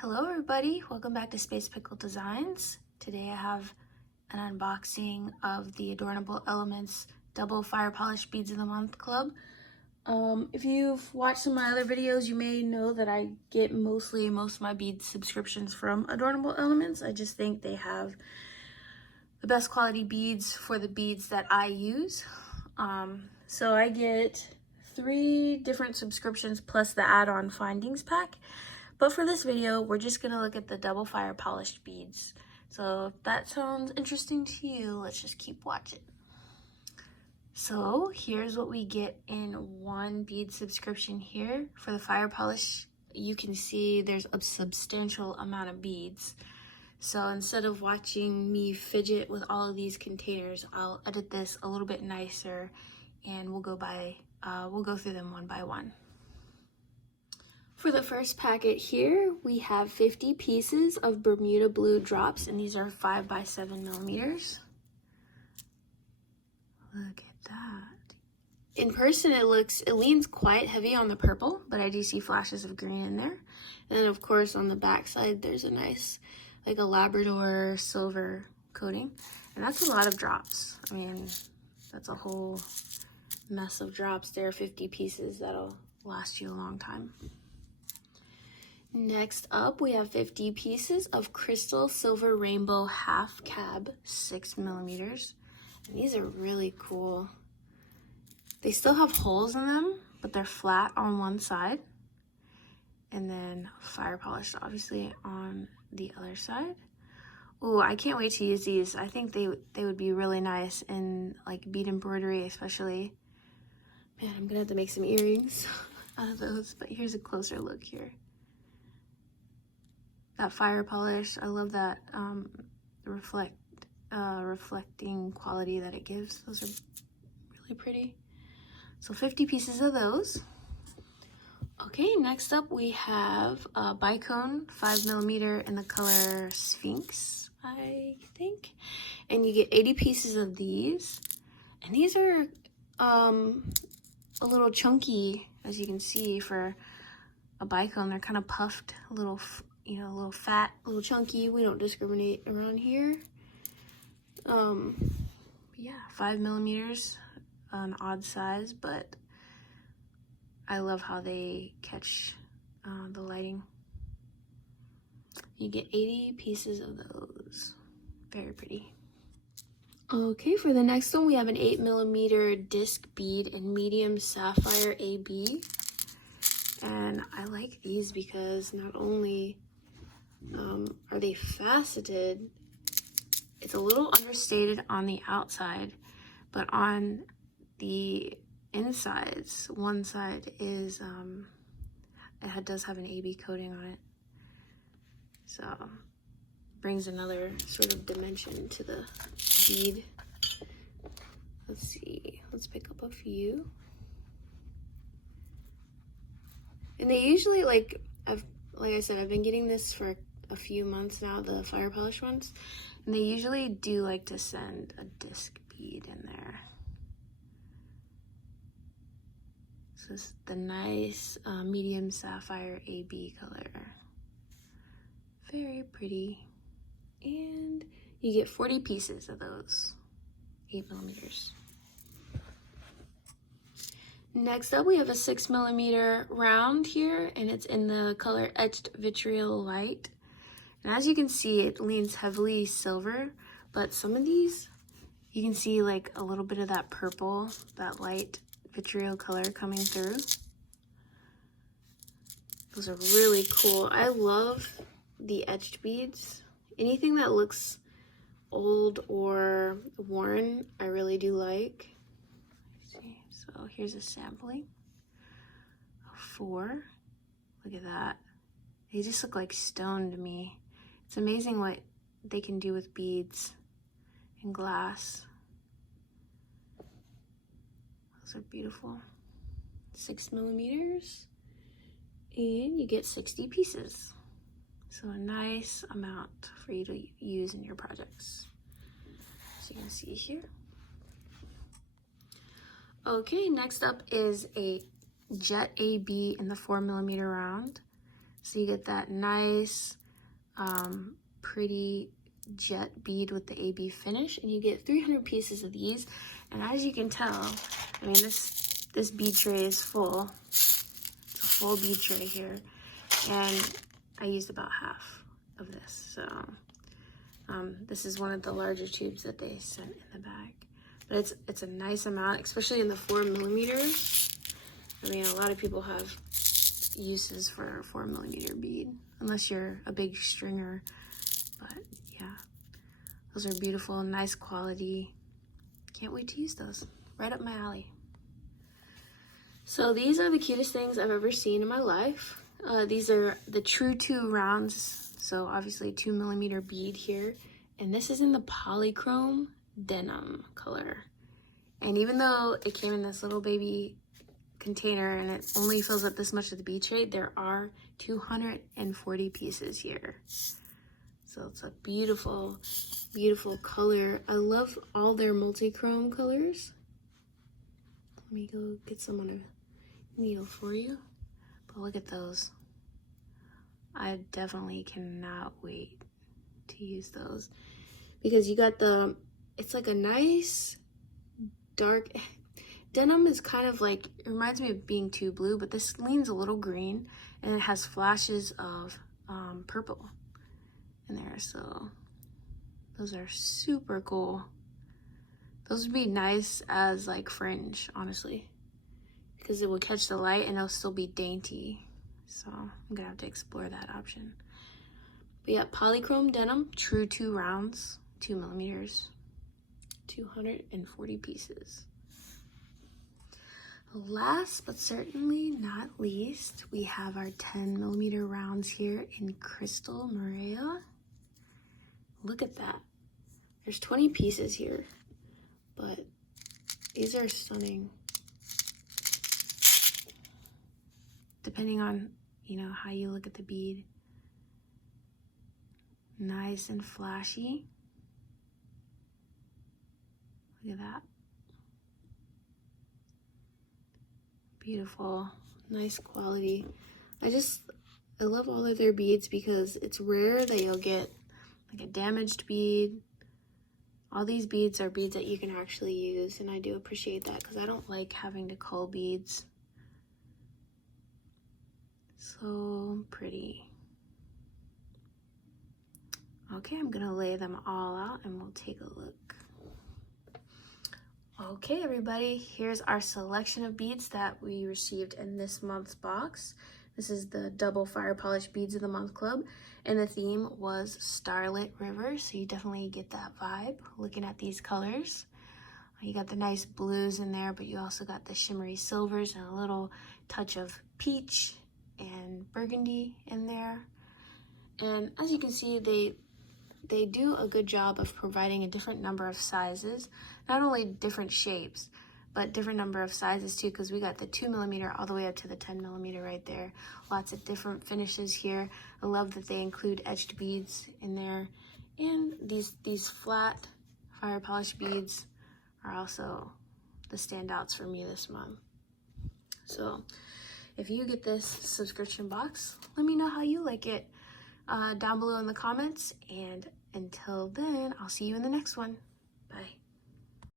Hello everybody, welcome back to Space Pickle Designs. Today I have an unboxing of the Adornable Elements Double Firepolished Beads of the Month Club. If you've watched some of my other videos, you may know that I get most of my bead subscriptions from Adornable Elements. I just think they have the best quality beads for the beads that I use. So I get 3 different subscriptions plus the add-on findings pack. But for this video, we're just gonna look at the double fire polished beads. So if that sounds interesting to you, let's just keep watching. So here's what we get in one bead subscription here. For the fire polish, you can see there's a substantial amount of beads. So instead of watching me fidget with all of these containers, I'll edit this a little bit nicer and we'll go through them one by one. For the first packet here, we have 50 pieces of Bermuda blue drops, and these are 5 by 7 millimeters. Look at that. In person, it leans quite heavy on the purple, but I do see flashes of green in there. And then of course on the back side, there's a nice, like a Labrador silver coating. And that's a lot of drops. I mean, that's a whole mess of drops. There are 50 pieces that'll last you a long time. Next up, we have 50 pieces of Crystal Silver Rainbow Half Cab 6 millimeters. And these are really cool. They still have holes in them, but they're flat on one side. And then fire polished, obviously, on the other side. Ooh, I can't wait to use these. I think they would be really nice in like bead embroidery, especially. Man, I'm gonna have to make some earrings out of those, but here's a closer look here. That fire polish, I love that reflecting quality that it gives. Those are really pretty. So 50 pieces of those. Okay, next up we have a Bicone 5 millimeter in the color Sphinx, I think. And you get 80 pieces of these. And these are a little chunky, as you can see, for a Bicone. They're kind of puffed, a little fat, a little chunky. We don't discriminate around here. Yeah, 5 millimeters, an odd size, but I love how they catch the lighting. You get 80 pieces of those. Very pretty. Okay, for the next one, we have an 8 millimeter disc bead in medium sapphire AB. And I like these because not only are they faceted, it's a little understated on the outside, but on the insides, one side is, it does have an AB coating on it. So, brings another sort of dimension to the bead. Let's see, let's pick up a few. And they usually, like I said, I've been getting this for a few months now, the fire polish ones, and they usually do like to send a disc bead in there. So this is the nice medium sapphire AB color. Very pretty. And you get 40 pieces of those 8 millimeters. Next up, we have a 6 millimeter round here, and it's in the color Etched Vitreolite. And as you can see, it leans heavily silver, but some of these, you can see like a little bit of that purple, that light vitriol color coming through. Those are really cool. I love the etched beads. Anything that looks old or worn, I really do like. So here's a sampling of 4. Look at that. They just look like stone to me. It's amazing what they can do with beads and glass. Those are beautiful. 6 millimeters. And you get 60 pieces. So a nice amount for you to use in your projects. So you can see here. Okay, next up is a Jet AB in the 4 millimeter round. So you get that nice, pretty jet bead with the AB finish, and you get 300 pieces of these. And as you can tell, I mean, this bead tray is full. It's a full bead tray here, and I used about half of this. So this is one of the larger tubes that they sent in the bag, but it's a nice amount, especially in the 4mm. I mean, a lot of people have uses for a 4mm bead, unless you're a big stringer. But yeah, those are beautiful, nice quality. Can't wait to use those. Right up my alley. So these are the cutest things I've ever seen in my life. These are the True 2 rounds. So obviously 2mm bead here. And this is in the polychrome denim color. And even though it came in this little baby container and it only fills up this much of the bead tray, there are 240 pieces here. So it's a beautiful, beautiful color. I love all their multi-chrome colors. Let me go get some on a needle for you. But look at those. I definitely cannot wait to use those, because you got it's like a nice dark denim. Is kind of like, it reminds me of being too blue, but this leans a little green, and it has flashes of purple in there. So those are super cool. Those would be nice as like fringe, honestly, because it will catch the light and it'll still be dainty. So I'm gonna have to explore that option. But yeah, polychrome denim, True 2 rounds, 2mm, 240 pieces. Last but certainly not least, we have our 10mm rounds here in Crystal Maria. Look at that. There's 20 pieces here, but these are stunning. Depending on, you know, how you look at the bead. Nice and flashy. Look at that. Beautiful, nice quality. I love all of their beads because it's rare that you'll get like a damaged bead. All these beads are beads that you can actually use, and I do appreciate that because I don't like having to cull beads. So pretty. Okay, I'm gonna lay them all out and we'll take a look. Okay, everybody, here's our selection of beads that we received in this month's box. This is the Double Firepolished Beads of the Month Club, and the theme was Starlit River, so you definitely get that vibe looking at these colors. You got the nice blues in there, but you also got the shimmery silvers and a little touch of peach and burgundy in there. And as you can see, they do a good job of providing a different number of sizes, not only different shapes, but different number of sizes too, because we got the 2mm all the way up to the 10mm right there. Lots of different finishes here. I love that they include etched beads in there, and these flat fire polished beads are also the standouts for me this month. So if you get this subscription box, let me know how you like it down below in the comments, and until then, I'll see you in the next one. Bye.